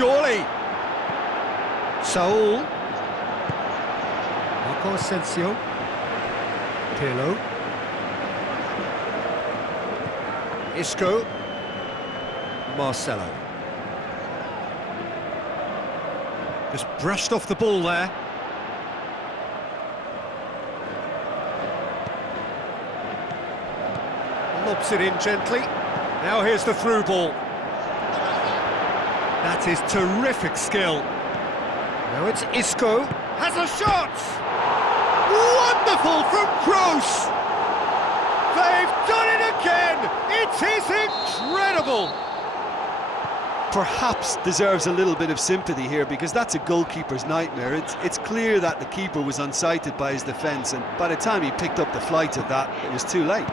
surely. Saul. Marco Asensio. Pirlo. Isco. Marcelo. Just brushed off the ball there. Lobs it in gently. Now here's the through ball. That is terrific skill. Now it's Isco. Has a shot! Wonderful from Kroos! They've done it again! It is incredible! Perhaps deserves a little bit of sympathy here, because that's a goalkeeper's nightmare. It's clear that the keeper was unsighted by his defence, and by the time he picked up the flight of that, it was too late.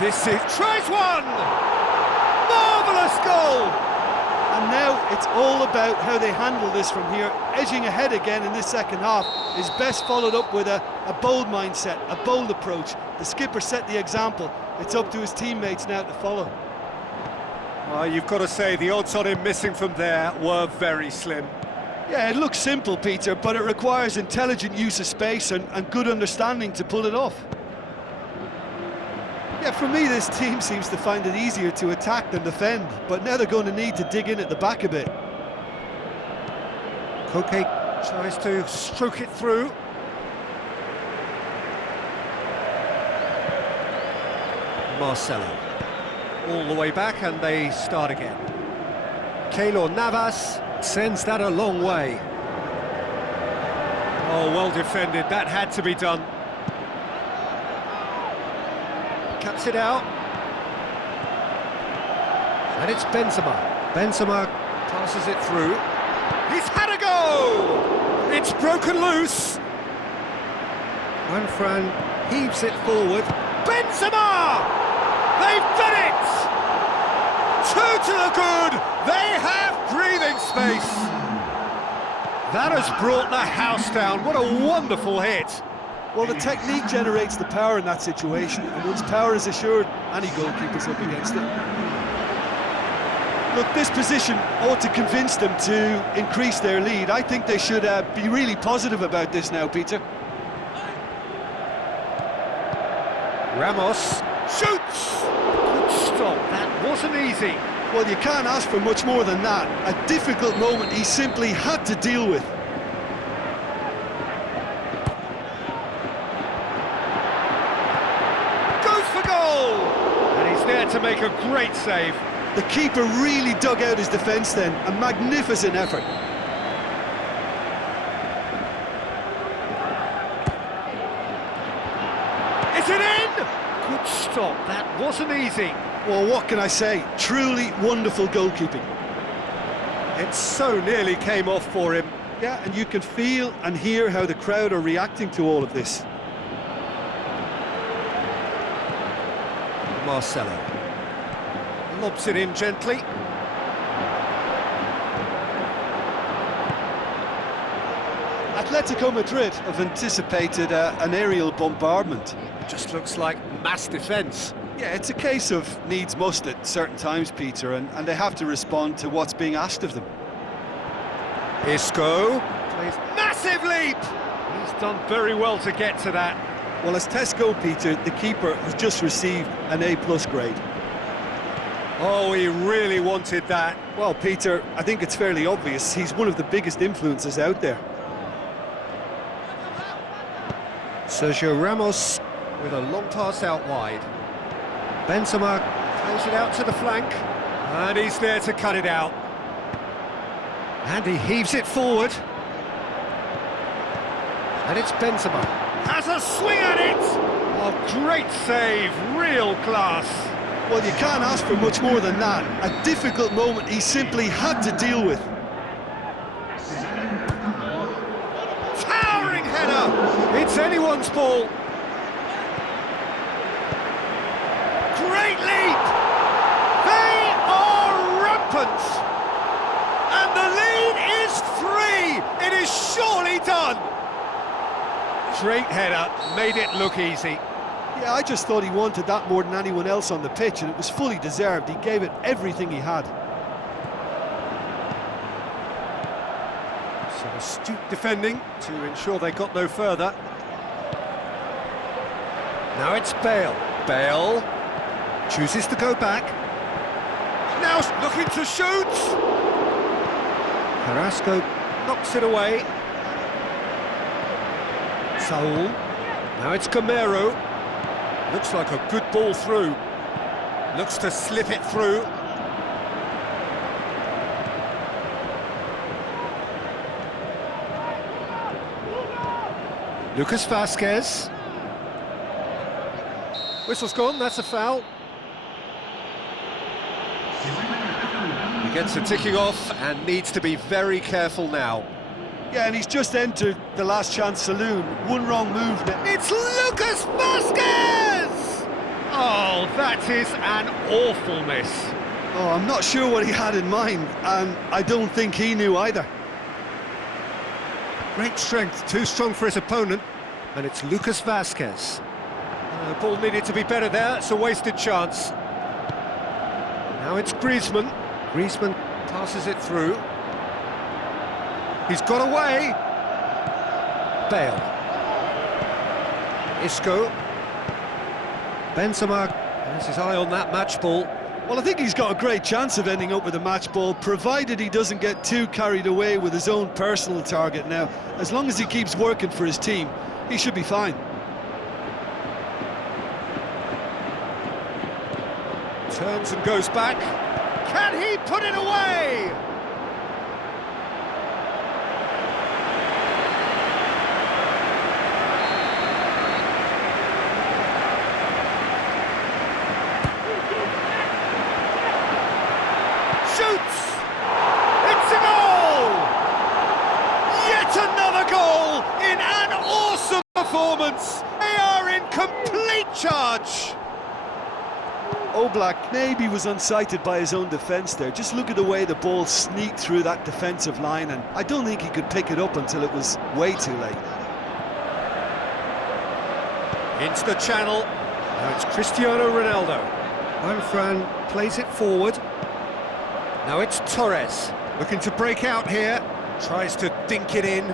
This is... tries one! Marvellous goal! And now it's all about how they handle this from here. Edging ahead again in this second half is best followed up with a bold mindset, a bold approach. The skipper set the example. It's up to his teammates now to follow. Well, you've got to say the odds on him missing from there were very slim. Yeah, it looks simple, Peter, but it requires intelligent use of space and good understanding to pull it off. Yeah, for me, this team seems to find it easier to attack than defend, but now they're going to need to dig in at the back a bit. Koke tries to stroke it through. Marcelo. All the way back, and they start again. Keylor Navas sends that a long way. Oh, well defended. That had to be done. Cuts it out. And it's Benzema. Benzema passes it through. He's had a go! It's broken loose. Juanfran heaves it forward. Benzema! They've done it! Two to the good! They have breathing space! That has brought the house down. What a wonderful hit! Well, the technique generates the power in that situation, and once power is assured, any goalkeeper's up against it. Look, this position ought to convince them to increase their lead. I think they should be really positive about this now, Peter. Ramos shoots! Good stop, that wasn't easy. Well, you can't ask for much more than that. A difficult moment he simply had to deal with. Goes for goal! And he's there to make a great save. The keeper really dug out his defence then. A magnificent effort. Is it in? Good stop, that wasn't easy. Well, what can I say? Truly wonderful goalkeeping. It so nearly came off for him. Yeah, and you can feel and hear how the crowd are reacting to all of this. Marcelo lobs it in gently. Atletico Madrid have anticipated an aerial bombardment. Just looks like mass defence. Yeah, it's a case of needs must at certain times, Peter, and they have to respond to what's being asked of them. Isco plays massive leap! He's done very well to get to that. Well, as tests go, Peter, the keeper has just received an A+ grade. Oh, he really wanted that. Well, Peter, I think it's fairly obvious he's one of the biggest influences out there. Sergio Ramos with a long pass out wide. Benzema plays it out to the flank, and he's there to cut it out. And he heaves it forward. And it's Benzema. Has a swing at it! Oh, great save, real class. Well, you can't ask for much more than that. A difficult moment he simply had to deal with. Towering header! It's anyone's ball. Great leap! They are rampant! And the lead is 3! It is surely done! Great header, made it look easy. Yeah, I just thought he wanted that more than anyone else on the pitch, and it was fully deserved. He gave it everything he had. Some astute defending to ensure they got no further. Now it's Bale. Bale chooses to go back. Now looking to shoot! Carrasco knocks it away. Saul. Now it's Camero. Looks like a good ball through. Looks to slip it through. Lucas Vazquez. Whistle's gone, that's a foul. He gets a ticking off and needs to be very careful now. Yeah, and he's just entered the last chance saloon. One wrong move now. It's Lucas Vazquez! Oh, that is an awful miss. Oh, I'm not sure what he had in mind, and I don't think he knew either. Great strength, too strong for his opponent, and it's Lucas Vazquez. The ball needed to be better there, it's a wasted chance. Now it's Griezmann. Griezmann Passes it through. He's got away. Bale. Isco. Benzema Has his eye on that match ball. Well, I think he's got a great chance of ending up with a match ball, provided he doesn't get too carried away with his own personal target now. As long as he keeps working for his team, he should be fine. Turns and goes back. Can he put it away? Shoots! It's a goal! Yet another goal in an awesome performance. They are in complete charge. Oblak maybe was unsighted by his own defence there. Just look at the way the ball sneaked through that defensive line, and I don't think he could pick it up until it was way too late. Into the channel. Now it's Cristiano Ronaldo. Juan Fran plays it forward. Now it's Torres. Looking to break out here. Tries to dink it in.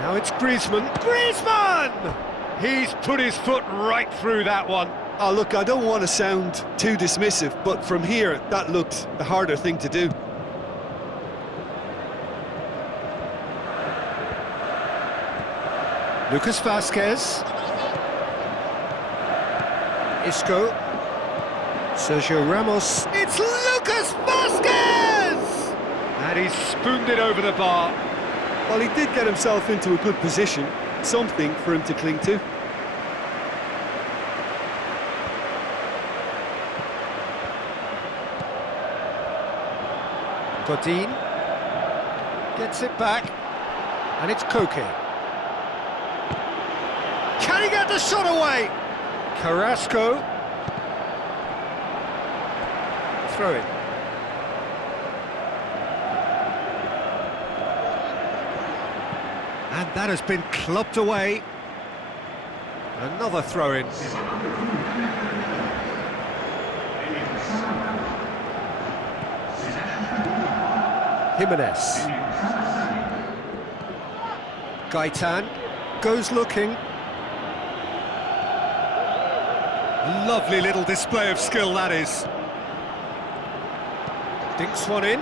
Now it's Griezmann. Griezmann! He's put his foot right through that one. Oh, look, I don't want to sound too dismissive, but from here, that looked the harder thing to do. Lucas Vazquez. Isco. Sergio Ramos. It's Lucas Vazquez! And he's spooned it over the bar. Well, he did get himself into a good position, something for him to cling to. Godin Gets it back. and it's Koke. Can he get the shot away? Carrasco. Throw it. And that has been clubbed away. Another throw-in. Jimenez. Gaitan goes looking. Lovely little display of skill, that is. Dinks one in.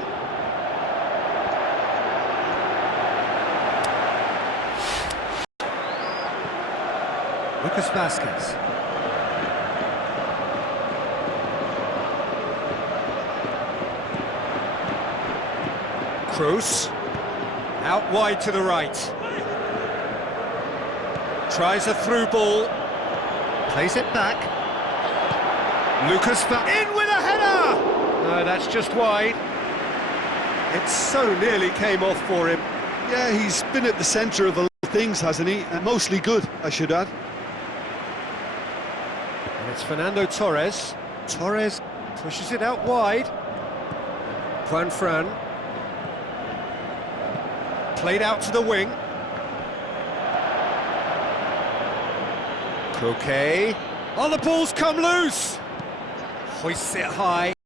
Lucas Vazquez. Kroos. Out wide to the right. Tries a through ball. Plays it back. Lucas in with a header! No, that's just wide. It so nearly came off for him. Yeah, he's been at the centre of a lot of things, hasn't he? And mostly good, I should add. And it's Fernando Torres. Torres pushes it out wide. Juan Fran. Played out to the wing. Koke. Oh, the ball's come loose. Hoists it high.